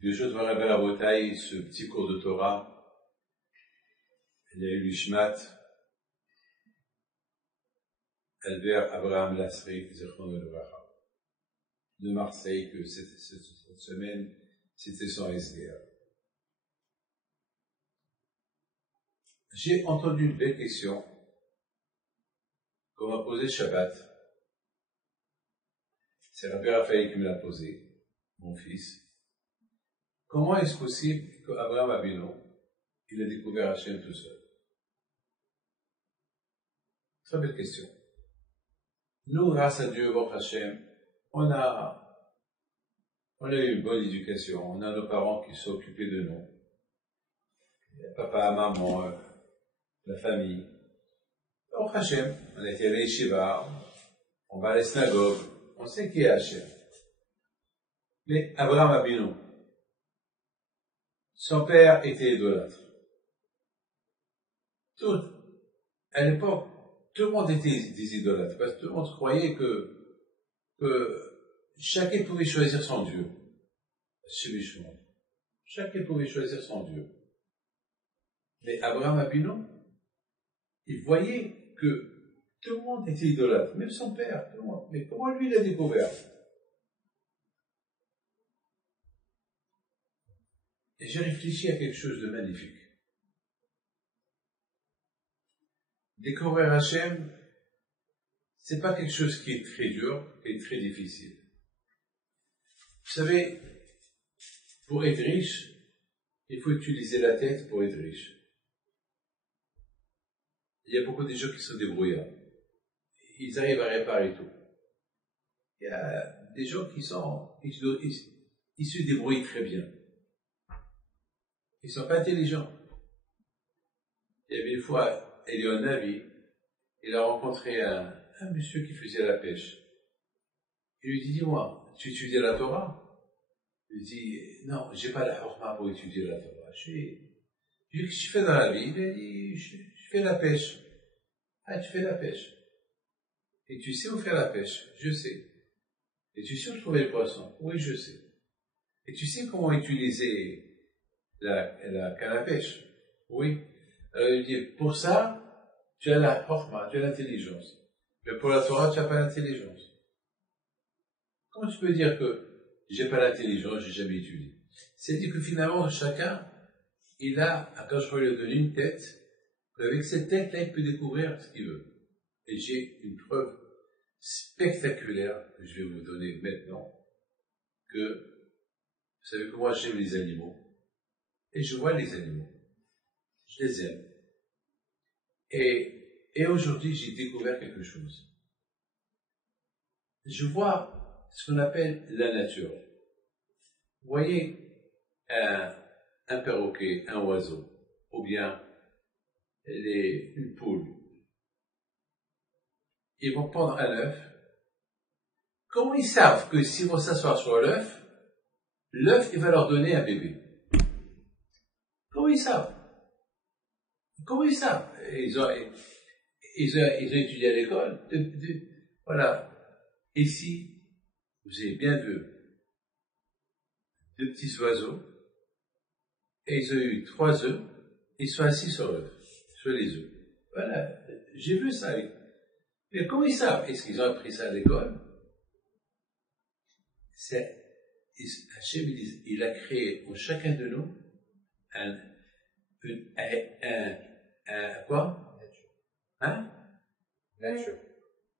Deux choses vont à la bataille, ce petit cours de Torah. Il y a eu l'Ishmat, Albert Abraham Lasri, de Marseille, que cette semaine, c'était son SDR. J'ai entendu une belle question qu'on m'a posée Shabbat. C'est Rabbi Raphaël qui me l'a posée, mon fils. Comment est-ce possible qu'Abraham Avinu, il a découvert Hachem tout seul? Très belle question. Nous, grâce à Dieu, votre Hachem, on a eu une bonne éducation, on a nos parents qui sont occupés de nous. Papa, maman, la famille. Votre Hachem, on a été à l'Yeshiva, on va à la synagogue, on sait qui est Hachem. Mais Abraham Avinu, son père était idolâtre. À l'époque, tout le monde était des idolâtres, parce que tout le monde croyait que chacun pouvait choisir son Dieu. Chacun pouvait choisir son Dieu. Mais Abraham Avinu, il voyait que tout le monde était idolâtre, même son père, tout le monde. Mais comment lui l'a découvert? Et j'ai réfléchi à quelque chose de magnifique. Découvrir Hachem, c'est pas quelque chose qui est très dur, qui est très difficile. Vous savez, pour être riche, il faut utiliser la tête pour être riche. Il y a beaucoup de gens qui sont débrouillards. Ils arrivent à réparer tout. Il y a des gens qui ils se débrouillent très bien. Ils ne sont pas intelligents. Il y avait une fois, Elion Navi, il a rencontré un monsieur qui faisait la pêche. Il lui dit, dis-moi, tu étudies la Torah? Il dit, non, j'ai pas la chorma pour étudier la Torah. Je dis, qu'est-ce que tu fais dans la vie? Il a dit, je fais la pêche. Ah, tu fais la pêche. Et tu sais où faire la pêche? Je sais. Et tu sais où trouver les poissons? Oui, je sais. Et tu sais comment utiliser la canne à pêche? Oui. Alors il dit, pour ça, tu as la chorma, tu as l'intelligence. Mais pour la Torah, tu n'as pas l'intelligence. Comment tu peux dire que j'ai pas l'intelligence, j'ai jamais étudié? C'est-à-dire que finalement, chacun, il a, quand je lui donne une tête, avec cette tête-là, il peut découvrir ce qu'il veut. Et j'ai une preuve spectaculaire que je vais vous donner maintenant, que, vous savez que moi, j'aime les animaux. Et je vois les animaux. Je les aime. Et aujourd'hui, j'ai découvert quelque chose. Je vois ce qu'on appelle la nature. Vous voyez un perroquet, un oiseau, ou bien une poule. Ils vont prendre un œuf. Comment ils savent que s'ils vont s'asseoir sur l'œuf, il va leur donner un bébé? Comment ils savent? Comment ils savent? Ils ont étudié à l'école. Voilà. Ici, vous avez bien vu deux petits oiseaux, et ils ont eu 3 œufs, ils sont assis sur l'œuf, sur les œufs. Voilà. J'ai vu ça. Mais comment ils savent? Est-ce qu'ils ont appris ça à l'école? Hachem, il a créé pour chacun de nous quoi? Hein? Nature.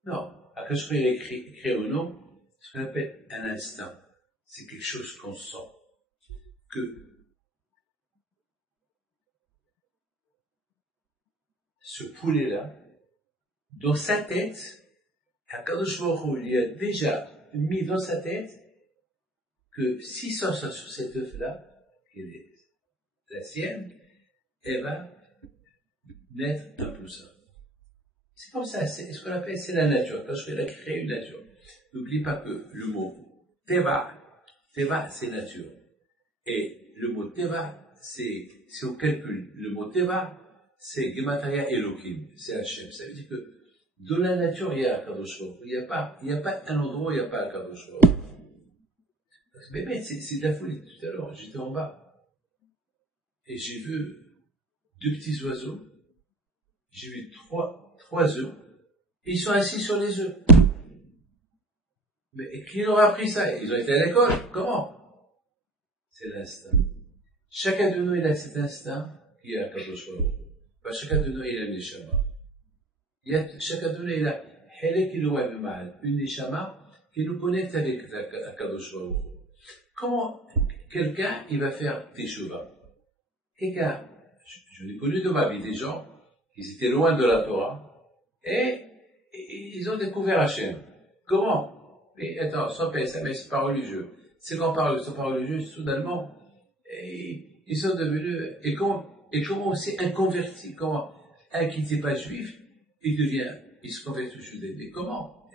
Non. Hachem, il a créé au nous ce qu'on appelle un instinct. C'est quelque chose qu'on sent. Que ce poulet-là, dans sa tête, Akadosh Baruch Hu lui a déjà mis dans sa tête que si ça sur cet œuf-là, qui est la sienne, elle va naître un poussin. C'est comme ça, c'est ce qu'on appelle, c'est la nature. Quand je vais créer une nature. N'oublie pas que le mot Teva, c'est nature. Et le mot Teva, si on calcule, le mot Teva, c'est Gematria Elohim, c'est Hachem. Ça veut dire que dans la nature, il y a Akadosh Baruch Hu. Il n'y a pas un endroit où il n'y a pas Akadosh Baruch Hu. Mais c'est de la folie. Tout à l'heure, j'étais en bas et j'ai vu 2 petits oiseaux, j'ai vu 3 œufs, et ils sont assis sur les œufs. Mais qui leur a appris ça? Ils ont été à l'école. Comment? C'est l'instinct. Chacun de nous, il a cet instinct qui est à Kadosh Baruch Hu. Chacun de nous, il a une neshama. Chacun de nous, il a une neshama qui nous connecte avec Kadosh Baruch Hu. Comment quelqu'un, il va faire teshuva? Quelqu'un, je l'ai connu de ma vie, des gens qui étaient loin de la Torah, et ils ont découvert Hachem. Comment? Mais attends, sans paix, ça, mais c'est pas religieux. C'est quand ils sont pas religieux, soudainement, et ils sont devenus, et comment c'est un converti, comment un qui n'était pas juif, il se convertit au judaïsme. Mais comment?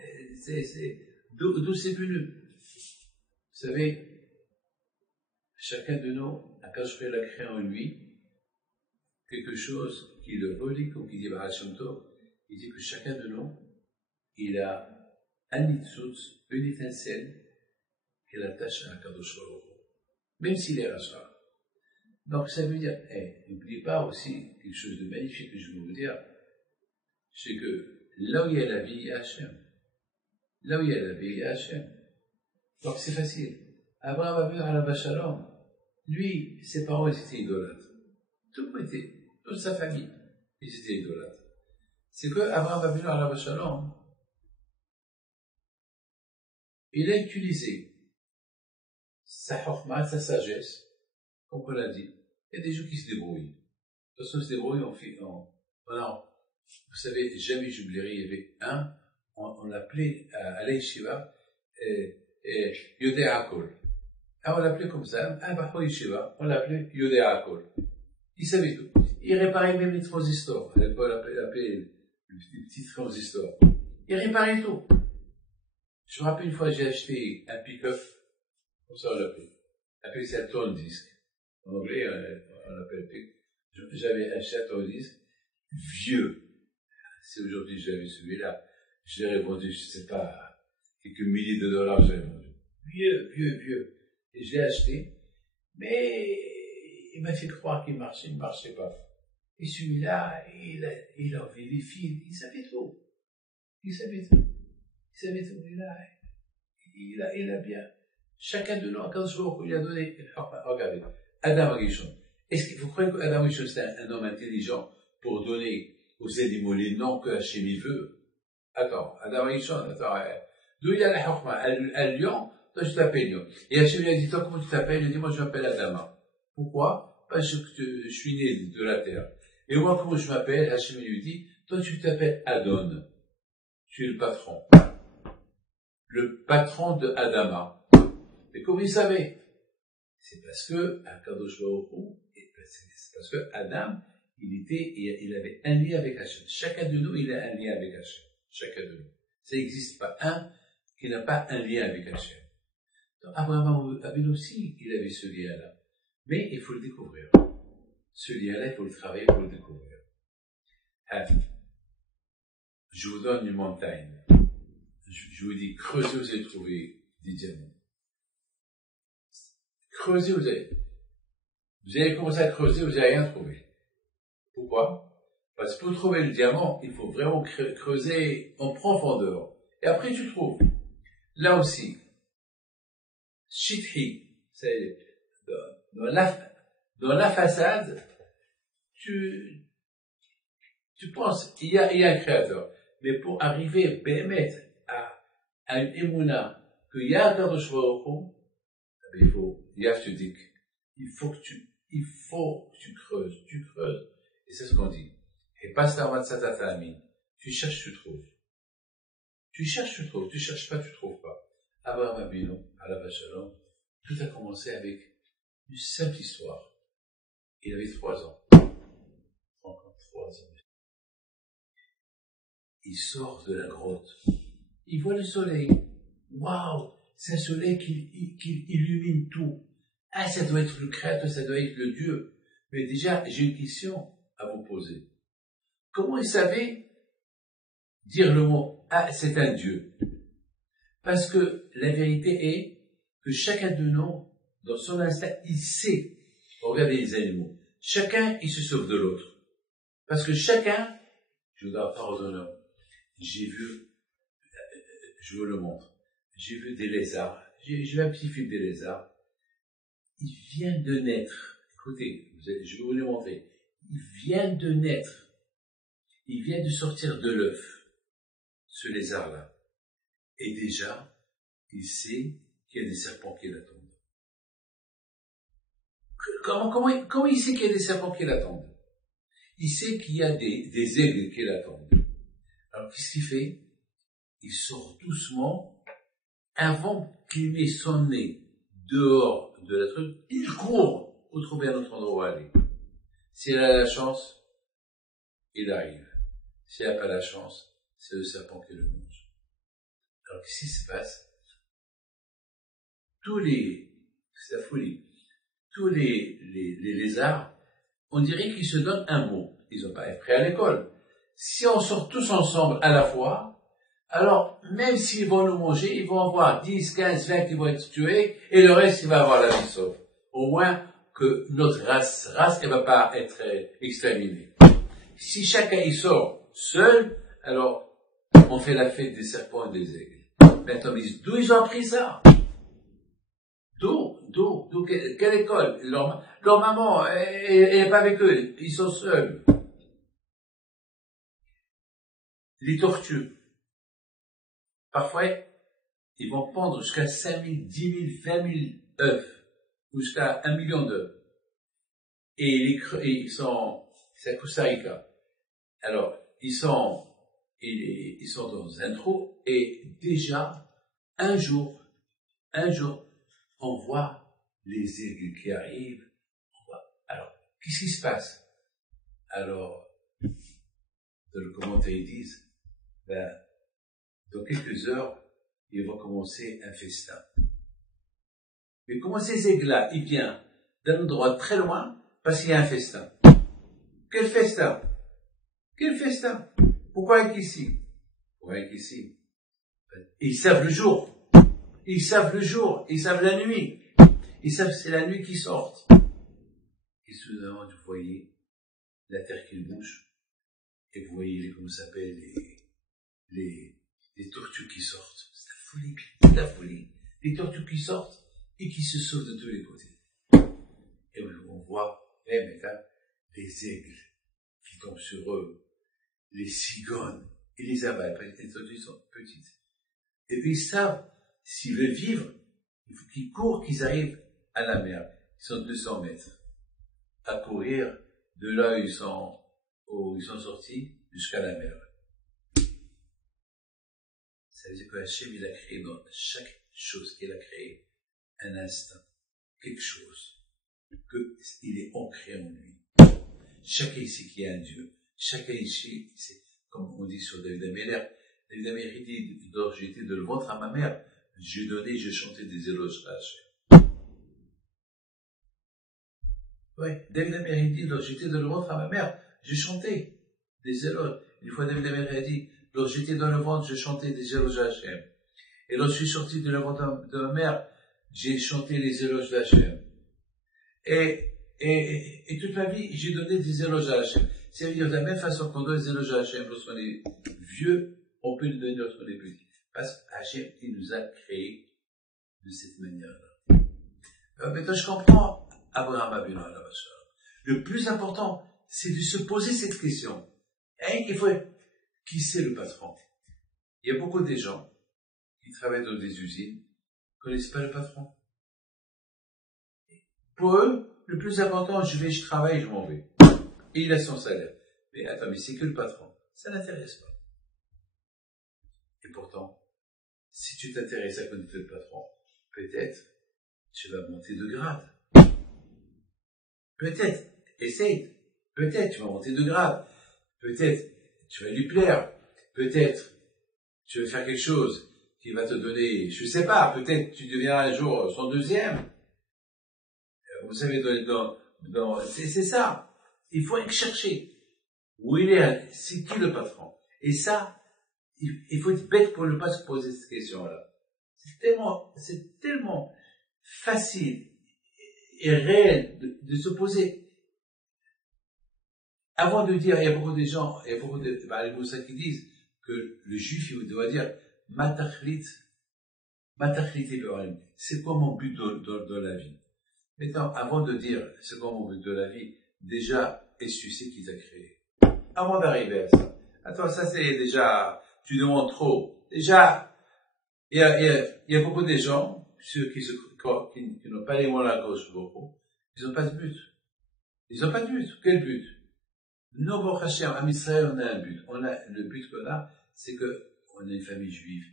D'où c'est venu? Vous savez, chacun de nous, Akadosh Baruch Hu a créé en lui quelque chose qui le relie, comme il dit Barashon Tov, il dit que chacun de nous, il a un nitzutz, une étincelle, qui l'attache à Akadosh Baruch Hu, même s'il est rachat. Donc ça veut dire, n'oubliez pas aussi quelque chose de magnifique que je veux vous dire, c'est que là où il y a la vie, il y a Hachem. Là où il y a la vie, il y a Hachem. Donc c'est facile. Abraham a vu Alav Shalom. Lui, ses parents, ils étaient idolâtres. Toute sa famille, ils étaient idolâtres. C'est que Abraham a vu Alav Shalom. Il a utilisé sa chokma, sa sagesse, comme on l'a dit. Il y a des gens qui se débrouillent. De toute façon, ils se débrouillent, vous savez, jamais j'oublierai, il y avait un, on l'appelait à l'Yeshiva, Yodé Akol. On l'appelait comme ça, un Bahou Yeshiva, on l'appelait Yodé Akol. Il savait tout. Il réparait même les transistors. À l'époque, on l'appelait les petits transistors. Il réparait tout. Je me rappelle une fois, j'ai acheté un pick-up, comme ça on l'appelait. Appelé ça tourne-disque. En anglais, on l'appelle pick. J'avais acheté un tourne-disque vieux. Si aujourd'hui j'avais celui-là, je l'aurais vendu, je sais pas, quelques milliers de dollars, j'avais vendu. Vieux. Et je l'ai acheté, mais il m'a fait croire qu'il marchait, il ne marchait pas. Et celui-là, il a enlevé les fils, il savait tout. Il savait tout. Il a bien. Chacun de nous, à 15 jours, il a donné. Regardez, Adam Arishon. Est-ce que vous croyez qu'Adam Arishon, c'est un homme intelligent pour donner aux animaux les noms que Hachem il veut? Attends, Adam Arishon, d'où il y a la chokma? Un lion, toi je t'appelle lion. Et Hachem lui a dit, toi comment tu t'appelles? Il a dit, moi je m'appelle Adama. Pourquoi? Parce que je suis né de la terre. Et moi comment je m'appelle? Hachem lui dit, toi tu t'appelles Adon. Tu es le patron. Le patron de Adama. Mais comment il savait? C'est parce que, à Kadosh Baruch Hu, c'est parce que Adam, il avait un lien avec Hachem. Chacun de nous, il a un lien avec Hachem. Chacun de nous. Ça n'existe pas un qui n'a pas un lien avec Hachem. Donc, Abraham Avinu aussi, il avait ce lien-là. Mais il faut le découvrir. Ce lien-là, il faut le travailler pour le découvrir. Je vous donne une montagne. Je vous dis, creusez, vous allez trouver des diamants. Creusez, vous allez commencer à creuser, vous n'allez rien trouver. Pourquoi? Parce que pour trouver le diamant, il faut vraiment creuser en profondeur. Et après, tu trouves. Là aussi, Shitri, c'est dans la façade, tu penses, il y a un créateur. Mais pour arriver, Béhémet, à une émouna, qu'il y a un Kadosh Baruch Hu, il faut que tu creuses. Et c'est ce qu'on dit. Et pas tu cherches, tu trouves. Tu cherches pas, tu trouves pas. Abraham Avinu, Alav Shalom, tout a commencé avec une simple histoire. Il avait 3 ans. Encore 3 ans. Il sort de la grotte. Il voit le soleil. Waouh! C'est un soleil qui illumine tout. Ah, ça doit être le créateur, ça doit être le Dieu. Mais déjà, j'ai une question à vous poser. Comment il savait dire le mot, ah, c'est un Dieu? Parce que la vérité est que chacun de nous, dans son instinct, il sait, regardez les animaux, chacun, il se sauve de l'autre. Parce que chacun, je vous dois pardonner, j'ai vu, je vous le montre, j'ai vu des lézards, j'ai vu un petit film des lézards, ils viennent de naître, écoutez, je vais vous le montrer, ils viennent de naître, ils viennent de sortir de l'œuf, ce lézard-là, et déjà, il sait qu'il y a des serpents qui l'attendent. Comment il sait qu'il y a des serpents qui l'attendent? Il sait qu'il y a des aigles qui l'attendent. Alors, qu'est-ce qu'il fait? Il sort doucement, avant qu'il met son nez dehors de la truc, il court pour trouver un autre endroit où aller. S'il a la chance, il arrive. S'il n'a pas la chance, c'est le serpent qui le mange. Alors, qu'est-ce qui se passe? C'est la folie. Tous les lézards, on dirait qu'ils se donnent un mot. Ils n'ont pas appris à l'école. Si on sort tous ensemble à la fois, alors même s'ils vont nous manger, ils vont avoir 10, 15, 20 qui vont être tués, et le reste, il va avoir la vie sauve. Au moins que notre race, elle va pas être exterminée. Si chacun y sort seul, alors on fait la fête des serpents et des aigles. Maintenant, d'où ils ont appris ça? D'où, quelle école? Leur maman, elle n'est pas avec eux, ils sont seuls. Les tortues, parfois, ils vont pondre jusqu'à 5 000, 10 000, 20 000 œufs, ou jusqu'à 1 million d'œufs. Et ils sont, c'est à Costa Rica. Alors, ils sont dans un trou, et déjà, un jour, on voit les aigles qui arrivent. Alors, qu'est-ce qui se passe? Alors, dans le commentaire, ils disent, dans quelques heures, il va commencer un festin. Mais comment ces aigles-là, ils viennent d'un endroit très loin, parce qu'il y a un festin. Quel festin? Quel festin? Pourquoi est-ce ici? Pourquoi est-ce ici? Ils savent le jour. Ils savent le jour. Ils savent la nuit. Ils savent que c'est la nuit qui sort. Et soudainement, vous voyez la terre qui bouge. Et vous voyez, comment ça s'appelle, les tortues qui sortent. C'est la folie. C'est la folie. Les tortues qui sortent et qui se sauvent de tous les côtés. Et on voit, même les aigles qui tombent sur eux, les cigognes et les abeilles. Les tortues sont petites. Et puis ils savent, s'ils veulent vivre, il faut qu'ils courent, qu'ils arrivent à la mer. Ils sont 200 mètres à courir de là où ils sont sortis jusqu'à la mer. Ça veut dire que Hachem, il a créé dans chaque chose qu'il a créé un instinct, quelque chose, qu'il est ancré en lui. Chacun ici qui a un Dieu, chacun ici, c'est comme on dit sur David Améler. David Améler dit, lorsque j'étais de le ventre à ma mère, je donnais, je chantais des éloges à Hachem. Ouais, David Améler dit, lorsque j'étais de le ventre à ma mère, je chantais des éloges. Une fois, David Améler a dit, lorsque j'étais dans le ventre, je chantais des éloges à Hachem. Et lorsque je suis sorti de le ventre de ma mère, j'ai chanté les éloges d'Hachem. Et toute ma vie, j'ai donné des éloges à Hachem. C'est-à-dire, de la même façon qu'on donne des éloges à Hachem lorsqu'on est vieux, on peut le donner lorsqu'on est petit. Parce qu'Hachem, il nous a créés de cette manière-là. Maintenant, je comprends Abraham Avinu. Le plus important, c'est de se poser cette question. Il faut, qui c'est le patron? Il y a beaucoup de gens qui travaillent dans des usines, ne connaissent pas le patron. Pour eux, le plus important, je travaille, je m'en vais. Et il a son salaire. Mais attends, mais c'est que le patron. Ça n'intéresse pas. Et pourtant, si tu t'intéresses à connaître le patron, peut-être, tu vas monter de grade. Peut-être, essaye. Peut-être, tu vas monter de grade. Peut-être, tu vas lui plaire. Peut-être, tu vas faire quelque chose qui va te donner, je sais pas, peut-être tu deviendras un jour son deuxième. Vous savez, c'est ça. Il faut chercher. Où il est, c'est qui le patron? Et ça, il faut être bête pour ne pas se poser cette question-là. C'est tellement facile et réel de se poser. Avant de dire, il y a beaucoup de gens, il y a beaucoup de Moussa qui disent que le juif, il doit dire, matachlit Elohim. C'est quoi mon but dans la vie? Maintenant, avant de dire, c'est quoi mon but de la vie, déjà, est-ce que tu sais qui t'a créé? Avant d'arriver à ça. Attends, ça c'est déjà, tu demandes trop. Déjà, il y a beaucoup de gens, ceux qui n'ont pas les mots à la gauche, beaucoup, ils n'ont pas de but. Ils n'ont pas de but. Quel but? Nous, Baruch Hashem, à Israël, on a un but. Le but qu'on a, c'est que on est une famille juive,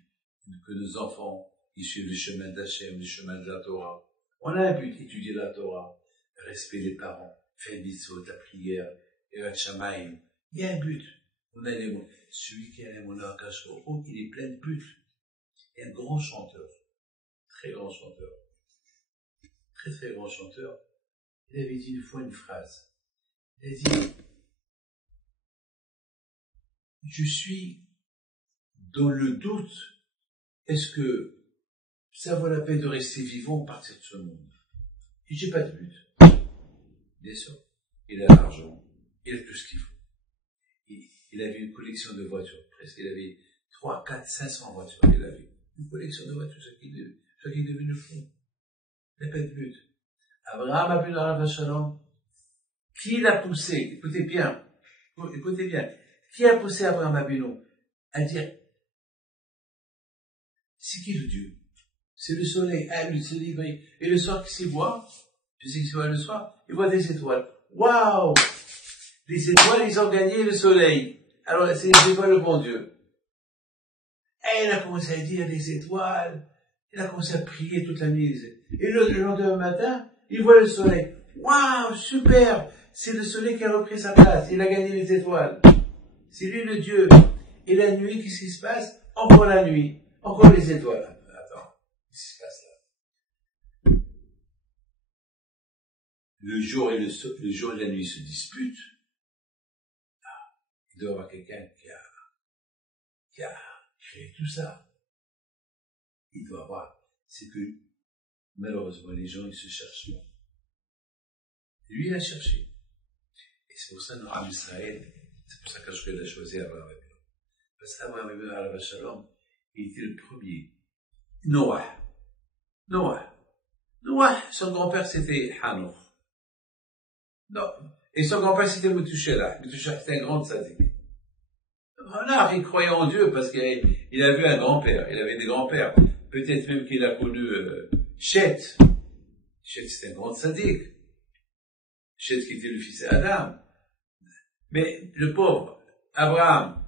que nos enfants, ils suivent le chemin d'Hachem, le chemin de la Torah. On a un but, étudier la Torah, respecter les parents, faire mitzvot, la prière, et la Shamaïm. Il y a un but. On a les mots. Celui qui a les mots dans la il est plein de buts. Et un grand chanteur, très grand chanteur, très très grand chanteur, il avait dit une fois une phrase. Il a dit, je suis dans le doute, est-ce que ça vaut la peine de rester vivant ou partir de ce monde? Et j'ai pas de but. Bien sûr, il a l'argent, il a tout ce qu'il faut. Il avait une collection de voitures, presque, il avait 3, 4, 500 voitures, il avait une collection de voitures, ce qui est devenu fou. Il n'a pas de but. Abraham Avinu alav shalom, qui l'a poussé, écoutez bien, qui a poussé Abraham Avinu à dire, c'est qui le Dieu? C'est le soleil. Ah, le soleil brille. Et le soir qui s'y voit, tu sais qu'il s'y voit le soir, il voit des étoiles. Waouh! Les étoiles, ils ont gagné le soleil. Alors, c'est les étoiles, le bon Dieu. Et il a commencé à dire les étoiles. Il a commencé à prier toute la nuit. Et le lendemain matin, il voit le soleil. Waouh, super! C'est le soleil qui a repris sa place. Il a gagné les étoiles. C'est lui le Dieu. Et la nuit, qu'est-ce qui se passe? Encore la nuit. Encore les étoiles. Attends, qu'est-ce qui se passe là? Le jour et la nuit se disputent. Il doit y avoir quelqu'un qui a créé tout ça. Il doit avoir. C'est que, malheureusement, les gens, ils se cherchent. Lui, il a cherché. Et c'est pour ça, nous, à Israël, c'est pour ça qu'Hachem a choisi Abraham Avinu. Parce qu'Abraham Avinu, alav shalom, il était le premier. Noah, son grand-père, c'était Hanoch. Non. Et son grand-père, c'était Methuselah. Methuselah, c'était un grand tzaddik. Voilà, il croyait en Dieu parce qu'il a vu un grand-père. Il avait des grands-pères. Peut-être même qu'il a connu Chet. Chet, c'était un grand tzaddik. Chet qui était le fils d'Adam. Mais le pauvre, Abraham,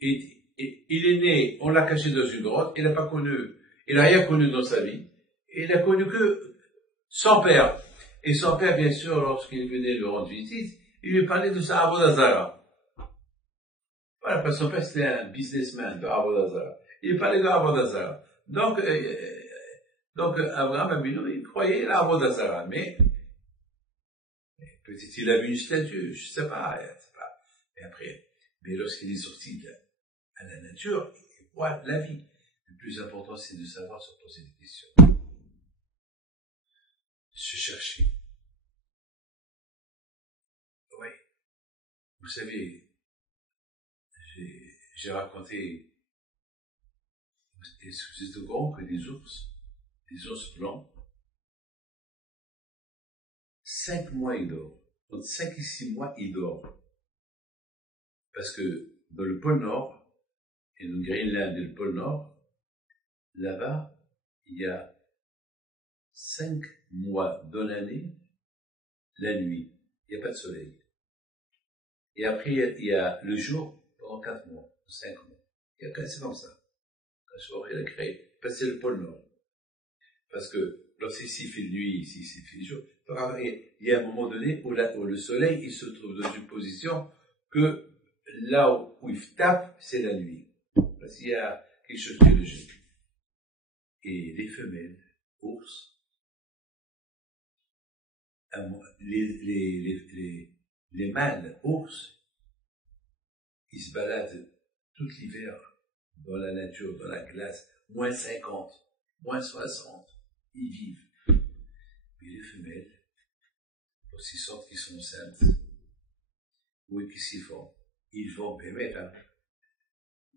il est né, on l'a caché dans une grotte, il n'a rien connu dans sa vie. Il a connu que son père. Et son père, bien sûr, lorsqu'il venait le rendre visite, il lui parlait de sa Avodazara. Voilà, parce que son père, c'était un businessman de Avodazara. Il lui parlait de Avodazara. Donc, Abraham Avinu, il croyait à Avodazara, mais peut-être il a vu une statue, je sais pas. Mais après, lorsqu'il est sorti à la nature, il voit la vie. Le plus important, c'est de savoir se poser des questions. Se chercher. Oui. Vous savez, j'ai raconté, est-ce que vous êtes au courant que des ours blancs, 5 mois ils dorment. Entre 5 et 6 mois ils dorment. Parce que dans le pôle Nord, et le Greenland et le pôle Nord, là-bas, il y a 5 mois dans l'année, la nuit. Il n'y a pas de soleil. Et après, il y a le jour pendant 4 mois, 5 mois. C'est comme ça. Il a créé, parce que c'est le pôle Nord. Parce que lorsqu'ici il fait nuit, ici il fait jour, il y a un moment donné où le soleil, il se trouve dans une position que là où il tape, c'est la nuit. Parce qu'il y a quelque chose qui est logique. Et les femelles, ours, les mâles ours, ils se baladent tout l'hiver dans la nature, dans la glace, -50, -60, ils vivent. puis les femelles, aussi sortent qui sont enceintes, oui, qui s'y font. Ils vont permettre, hein.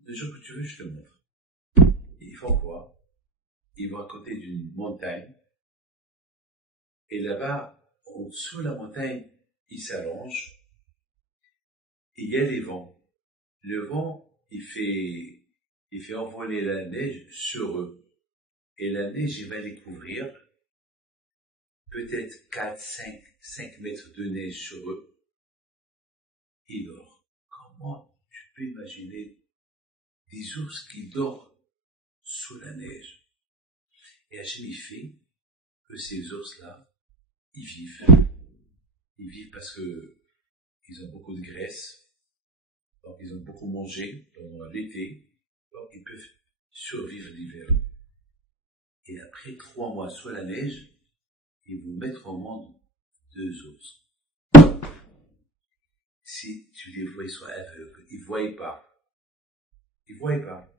Le jour que tu veux, je te montre. Ils font quoi? Ils vont à côté d'une montagne, et là-bas, sous la montagne, ils s'allongent, et il y a les vents. Le vent, il fait envoler la neige sur eux. Et la neige, il va les couvrir, peut-être 4, 5 mètres de neige sur eux. Ils dorment. Comment tu peux imaginer des ours qui dorment sous la neige? Et Hachem, il fait que ces ours-là, ils vivent. Ils vivent parce que ils ont beaucoup de graisse, donc ils ont beaucoup mangé pendant l'été, donc ils peuvent survivre l'hiver. Et après 3 mois sous la neige, ils vont mettre au monde 2 ours. Si tu les vois, ils sont aveugles, ils ne voient pas. Ils ne voient pas.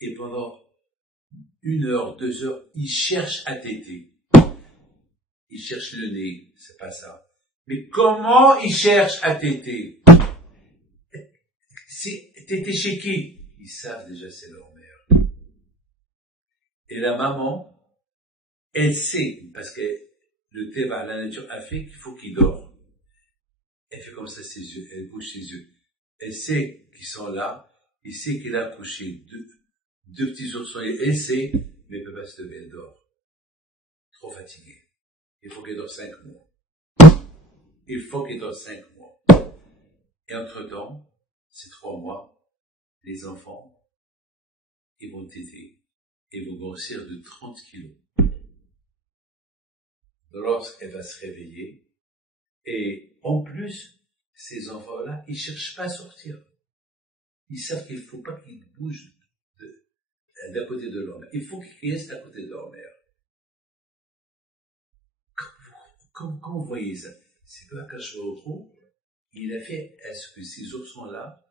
Et pendant 1 heure, 2 heures, ils cherchent à téter. Ils cherchent le nez, c'est pas ça. Mais comment ils cherchent à téter? Téter chez qui? Ils savent déjà c'est leur mère. Et la maman, elle sait, parce que le Téva, la nature a fait qu'il faut qu'il dort. Elle fait comme ça ses yeux, elle bouge ses yeux. Elle sait qu'ils sont là, elle sait qu'il a couché 2 petits oursons, elle sait, mais elle ne peut pas se lever, elle dort. Trop fatiguée. Il faut qu'elle dort 5 mois. Il faut qu'elle dort 5 mois. Et entre-temps, ces 3 mois, les enfants, ils vont téter, ils vont grossir de 30 kilos. Lorsqu'elle va se réveiller, et en plus, ces enfants-là, ils cherchent pas à sortir. Ils savent qu'il faut pas qu'ils bougent d'à côté de leur mère. Il faut qu'ils restent à côté de leur mère. Comment vous voyez ça? C'est que Akash Baruch il a fait à ce que ces oursons-là,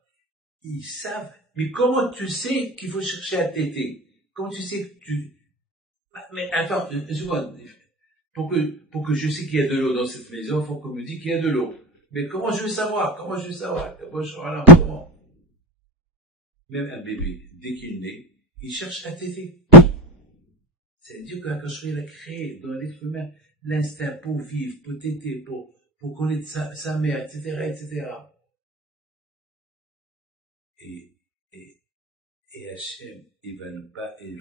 ils savent. Mais comment tu sais qu'il faut chercher à téter? Comment tu sais que tu... Mais attends, pour que je sais qu'il y a de l'eau dans cette maison, il faut qu'on me dise qu'il y a de l'eau. Mais comment je vais savoir? Comment? Même un bébé, dès qu'il naît, il cherche à téter. C'est-à-dire qu'Akash il a créé dans l'être humain l'instinct pour vivre, pour téter, pour connaître sa mère, etc., etc. Et Hachem, il va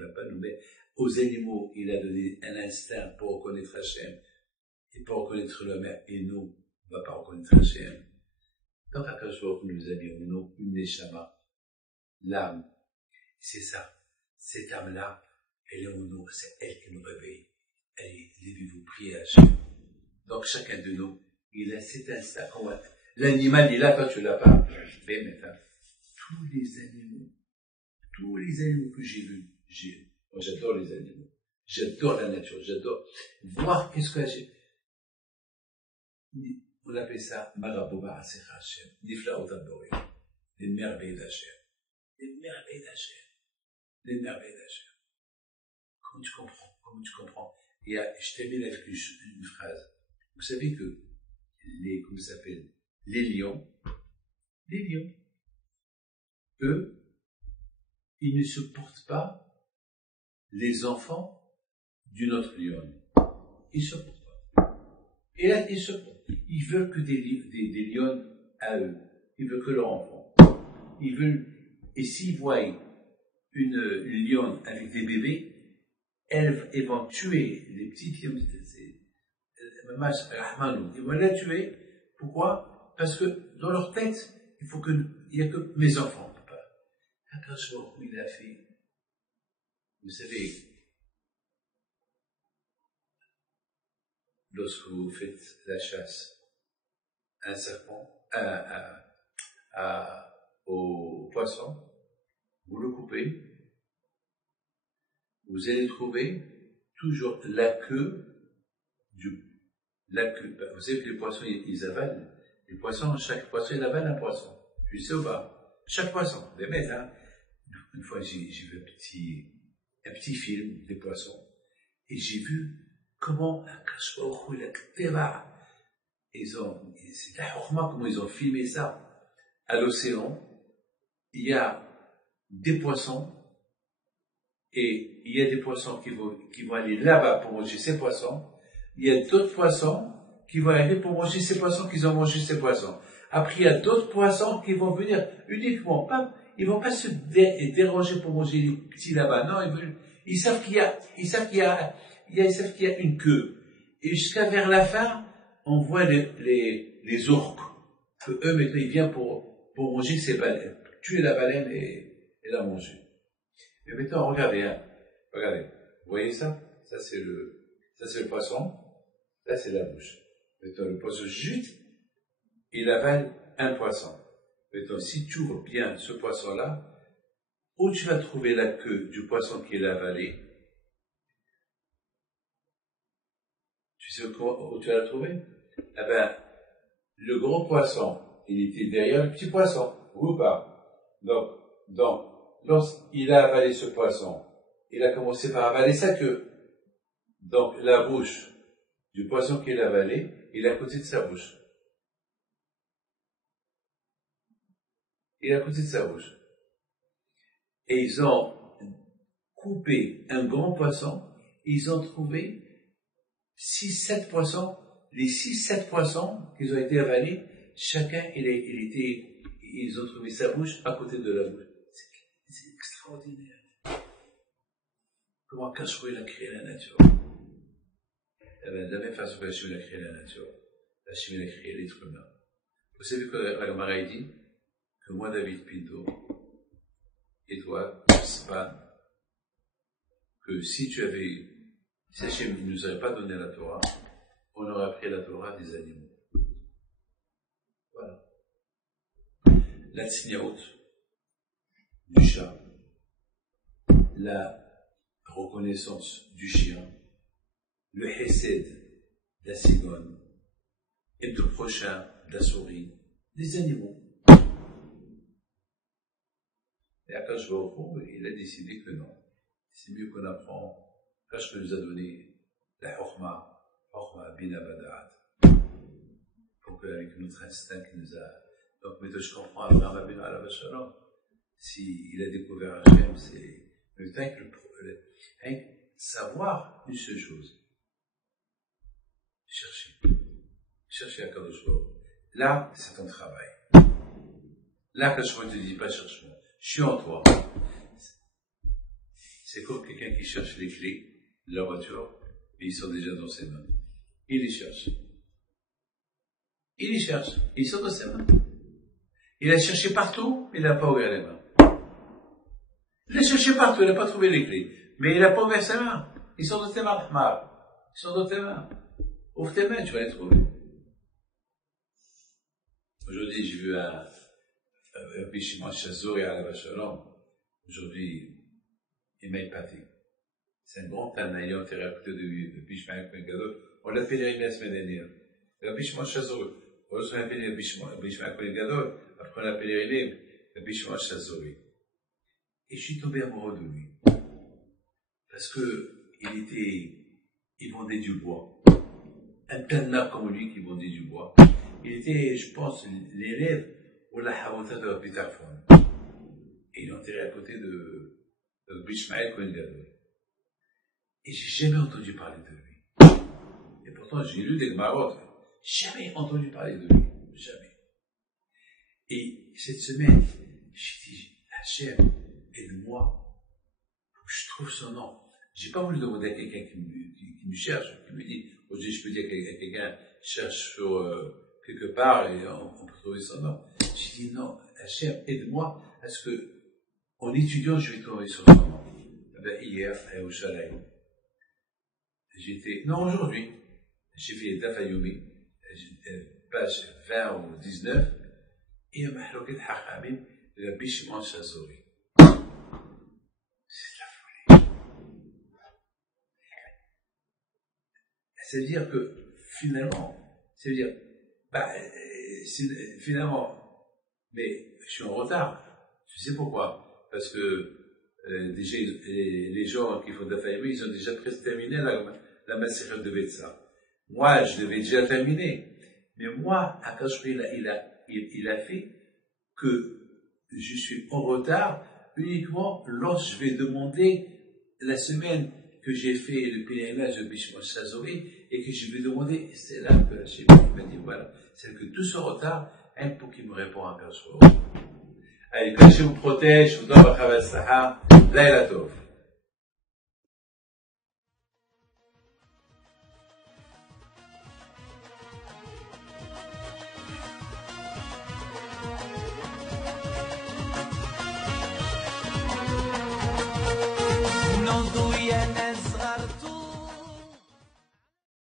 pas nous mettre, aux animaux, il a donné un instinct pour reconnaître Hachem, et pour reconnaître le mère, et nous, on ne va pas reconnaître Hachem. Donc, Akash Baruch Hu nous a dit, nous, une neshama, l'âme, c'est ça, cette âme-là, elle est en nous, c'est elle qui nous réveille. Allez, levez-vous, priez à Hachem. Donc, chacun de nous, il a cet instinct. L'animal, il est là, toi, tu l'as pas. Mais maintenant, tous les animaux que j'ai vus, moi, j'adore les animaux. J'adore la nature, j'adore voir qu'est-ce que j'ai. On appelle ça Marabouba Asera Hashem, Nifla Otabori, les merveilles d'Hachem. Les merveilles d'Hachem. Les merveilles d'Hachem. Comment tu comprends? Je termine avec une phrase. Vous savez que comment ça s'appelle? Les lions, eux, ils ne supportent pas les enfants d'une autre lionne. Ils ne supportent pas. Et là, ils supportent. Ils veulent que des lionnes à eux. Ils veulent que leurs enfants. Ils veulent, et s'ils voient une lionne avec des bébés, elles vont tuer les petites lionnes. Ils vont la tuer. Pourquoi? Parce que dans leur tête, il n'y a que mes enfants. Akash Baruch Hu, il a fait. Vous savez, lorsque vous faites la chasse, un serpent, au poisson, vous le coupez, vous allez trouver toujours la queue. Vous savez que les poissons, ils avalent. Les poissons, chaque poisson, il avale un poisson. Tu sais ou pas? Chaque poisson, des mètres, hein. Une fois, j'ai vu un petit film des poissons. Et j'ai vu comment il a c'est la Chokhmah, comment ils ont filmé ça. À l'océan, il y a des poissons, et il y a des poissons qui vont aller là-bas pour manger ces poissons. Il y a d'autres poissons qui vont aller pour manger ces poissons, qu'ils ont mangé ces poissons. Après, il y a d'autres poissons qui vont venir uniquement, ils vont pas se déranger pour manger les petits là-bas. Non, ils savent qu'il y a une queue. Et jusqu'à vers la fin, on voit les orques, que eux, maintenant, ils viennent pour manger ces baleines, tuer la baleine et la manger. Mais maintenant, regardez, vous voyez ça? Ça c'est le poisson, là c'est la bouche. Maintenant, le poisson jute, il avale un poisson. Maintenant, si tu ouvres bien ce poisson-là, où tu vas trouver la queue du poisson qui est avalé? Tu sais où tu vas la trouver? Eh ben, le gros poisson, il était derrière le petit poisson, ou pas? Donc, lorsqu'il a avalé ce poisson, il a commencé par avaler sa queue. Donc, la bouche du poisson qu'il a avalé, il est à côté de sa bouche. Il est à côté de sa bouche. Et ils ont coupé un grand poisson, ils ont trouvé 6-7 poissons. Les 6-7 poissons qu'ils ont été avalés, chacun, ils ont trouvé sa bouche à côté de la bouche. C'est extraordinaire. Comment Hachem a créé la nature? Eh bien, de la même façon que Hachem a créé la nature, Hachem a créé l'être humain. Vous savez que la Gemara dit que moi, David Pinto, et toi, Span, que si Hachem ne nous avait pas donné la Torah, on aurait appris la Torah des animaux. Voilà. La tsniaout du chat, la reconnaissance du chien, le hesed de la cigogne, et le prochain de la souris, des animaux. Et Akash Baruch Hu, il a décidé que non. C'est mieux qu'on apprend. Akash nous a donné la Chokhmah Bina Bada'at. Pour qu'avec notre instinct qui nous a. Donc, mais je comprends Abraham Abinu Alav Shalom. S'il a découvert Hachem, c'est le temps que savoir une seule chose. Chercher Akadosh Baruch Hu. Là, c'est ton travail. Là, Akadosh Baruch Hu ne te dit pas cherche-moi. Je suis en toi. C'est comme quelqu'un qui cherche les clés de la voiture, et ils sont déjà dans ses mains. Il les cherche. Ils sont dans ses mains. Il a cherché partout, mais il n'a pas ouvert les mains. Il a cherché partout, il n'a pas trouvé les clés. Mais il n'a pas ouvert ses mains. Ils sont dans tes mains, Ahmad. Ils sont dans tes mains. Ouvre tes mains, tu vas les trouver. Aujourd'hui, j'ai vu un Bishimon Chazori à la Shalom. Aujourd'hui, il m'a épaté. C'est un grand Tanaï enterré à côté de Bishmael Kohen Gadol. On l'a pèleriné la semaine dernière. Le Bishimon Chazori. On l'a pèleriné Bishmael Kohen Gadol. Après, on l'a pèleriné le Bishimon Chazori. Et je suis tombé amoureux de lui. Parce que il vendait du bois. Un Tana comme lui qui vendait du bois. Il était, je pense, l'élève ou la Havota de Rabbi Tarfon. Et il est enterré à côté de Bishmael Kohen Gadol. Et j'ai jamais entendu parler de lui. Et pourtant, j'ai lu des Gemarot. Jamais entendu parler de lui. Jamais. Et cette semaine, j'ai dit, Hachem, aide-moi. Faut que je trouve son nom. J'ai pas voulu demander à quelqu'un qui me cherche, qui me dit, aujourd'hui, je peux dire que quelqu'un cherche sur quelque part et on peut trouver son nom. J'ai dit, non, Hachem, aide-moi à ce que, en étudiant, je vais trouver sur son nom. Ben, hier, à Yerushalayim, aujourd'hui, j'ai fait Dafayoumi, page 20 ou 19, et un mahloket hachamim, le Bishimon Chazori. C'est de la folie. C'est-à-dire que, finalement, mais je suis en retard. Je sais pourquoi. Parce que, déjà, les gens qui font Dafayoumi, ils ont déjà presque terminé la la Masechet de Betsa. Moi, je devais déjà terminer. Mais moi, Akadosh Baruch Hu, il a fait que je suis en retard uniquement lorsque je vais demander la semaine que j'ai fait le pèlerinage de Bishma Shazori et que je vais demander, c'est là que Hachem m'a dit, voilà, c'est que tout ce retard, un pour qu'il me répond à Akadosh Baruch Hu. Allez, que Hachem vous protège, je vous donne votre Laila Tov.